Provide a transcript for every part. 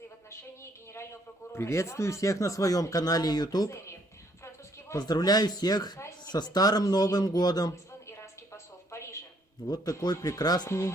санкции в отношении генерального прокурора Приветствую Ирана всех на своем Мухаммада канале Джавада YouTube. Азери. Французские власти Поздравляю всех казни со в Российской Старым Новым империи. Был Годом. вызван иранский посол в Париже. Вот такой прекрасный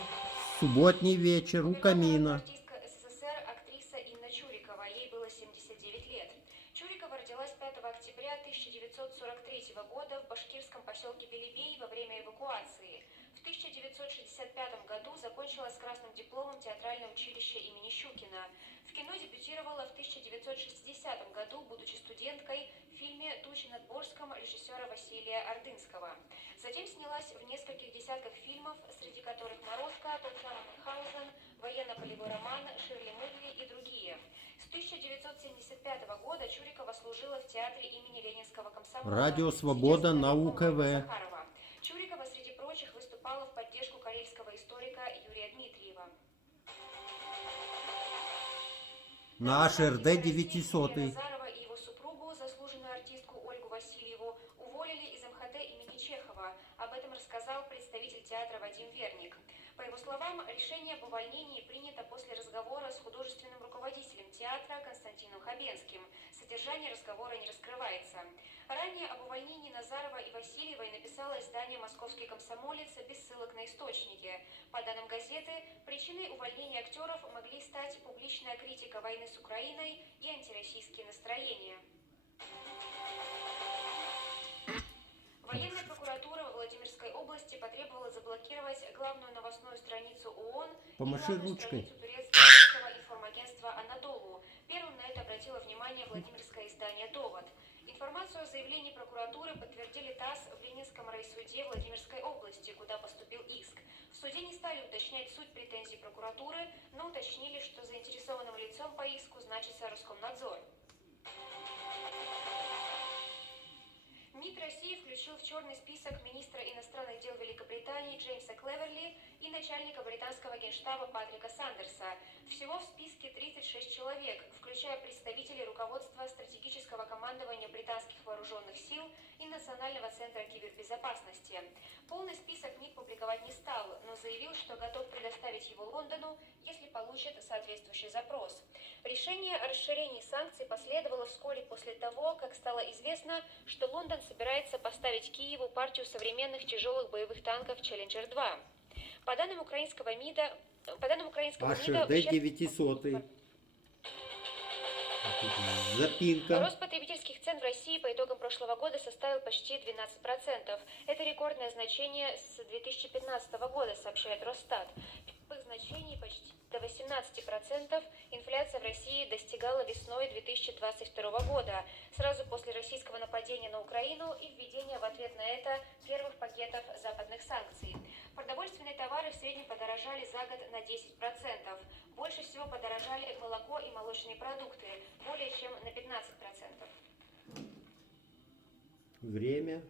субботний вечер у Умерла народная камина. артистка СССР актриса Инна Чурикова. Ей было 79 лет. Чурикова родилась 5 октября 1943 года в башкирском поселке Белебей во время эвакуации. В 1965 году закончила с красным дипломом театральное училище имени Щукина. В кино дебютировала в 1960 году, будучи студенткой, в фильме «Тучи над Борском» режиссера Василия Ордынского. Затем снялась в нескольких десятках фильмов, среди которых «Морозко», «Татьяна Мюнхгаузен», «Военно-полевой роман», «Ширли Мудли» и другие. С 1975 года Чурикова служила в театре имени Ленинского комсомола. Радио Свобода на УКВ. Чурикова, среди прочих, выступала в поддержку карельского историка Юрия Дмитриева. На HRD 900. Назарова и его супругу, заслуженную артистку Ольгу Васильеву, уволили из МХТ имени Чехова. Об этом рассказал представитель театра Вадим Верник. По его словам, решение об увольнении принято после разговора с художественным руководителем театра Константином Хабенским. Содержание разговора не раскрывается. Ранее об увольнении Назарова и Васильевой написало издание «Московский комсомолец» без ссылок на источники. По данным газеты, причиной увольнения актеров могли стать публичная критика войны с Украиной и антироссийские настроения. Военная прокуратура во Владимирской области потребовала заблокировать главную новостную страницу ООН и главную страницу турецкого информагентства «Анадолу». Первым на это обратило внимание владимирское издание «Довод». Информацию о заявлении прокуратуры подтвердили ТАСС в Ленинском райсуде Владимирской области, куда поступил иск. В суде не стали уточнять суть претензий прокуратуры, но уточнили, что заинтересованным лицом по иску значится Роскомнадзор. МИД России включил в черный список министра иностранных дел Великобритании Джеймса Клеверли и начальника британского генштаба Патрика Сандерса. Всего в списке 36 человек, включая представителей руководства стратегического командования британских вооруженных сил и Национального центра кибербезопасности. Полный список МИД публиковать не стал, но заявил, что готов предоставить его Лондону, если получит соответствующий запрос. Решение о расширении санкций последовало вскоре после того, как стало известно, что Лондон собирается поставить Киеву партию современных тяжелых боевых танков «Челленджер-2». По данным украинского МИДа, HRD 900. Запинка. рост потребительских цен в России по итогам прошлого года составил почти 12%. Это рекордное значение с 2015 года, сообщает Росстат. Пиковых значений почти до 18% инфляция в России достигала весной 2022 года, сразу после российского нападения на Украину и введения в ответ на это первых пакетов западных санкций. Продовольственные товары в среднем подорожали за год на 10%. Больше всего подорожали молоко и молочные продукты, более чем на 15%. Время.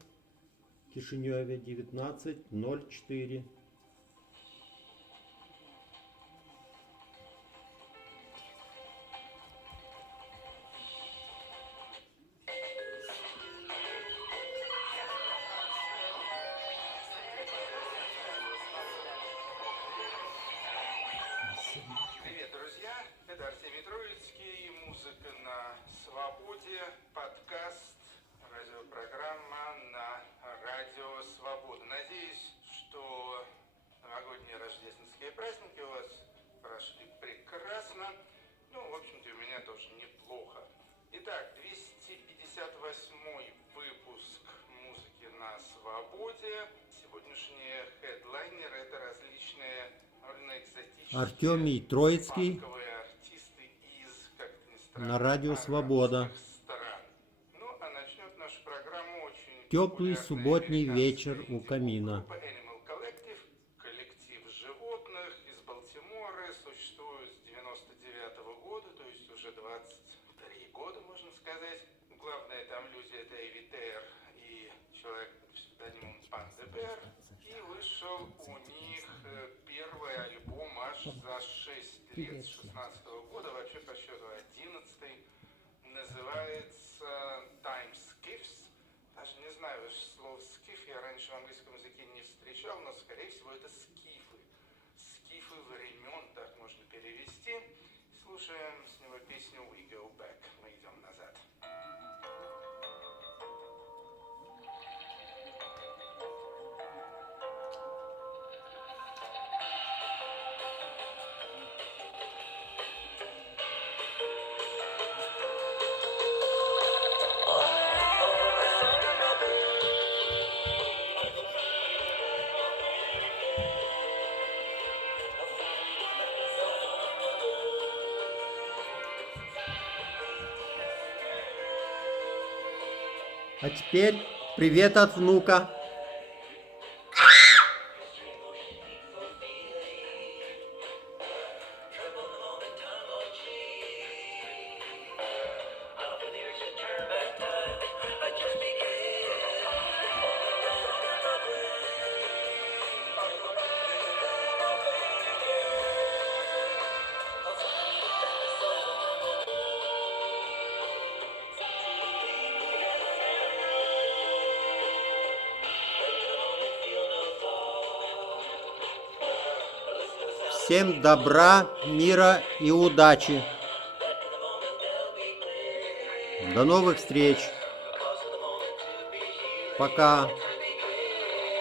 В Кишиневе 19:04. Привет, друзья! Это Артемий Троицкий, музыка на свободе, подкаст, радиопрограмма на Радио Свобода. Надеюсь, что новогодние рождественские праздники у вас прошли прекрасно. Ну, в общем-то, у меня тоже неплохо. Итак, 258 выпуск музыки на свободе. Сегодняшние хедлайнеры — это различные экзотические Артемий Троицкий артисты из, как ни странно, на Радио Свобода. арабских стран. Ну, а начнет нашу программу очень Теплый популярная субботний американская вечер у камина. инди-поп-группа Animal Collective, коллектив животных из Балтимора, существует с 99 года, то есть уже 23 года, можно сказать. Главные там люди — это Эви Тейр и человек под псевдонимом Панда Бэр. И вышел у них первый альбом аж за 6 лет, с 16 года, вообще по счету 11-й, называется Time Skiffs. Даже не знаю слово «скиф», я раньше в английском языке не встречал, но, скорее всего, это скифы. Скифы времен, так можно перевести. Слушаем с него А теперь привет от внука. Всем добра, мира и удачи. До новых встреч. Пока.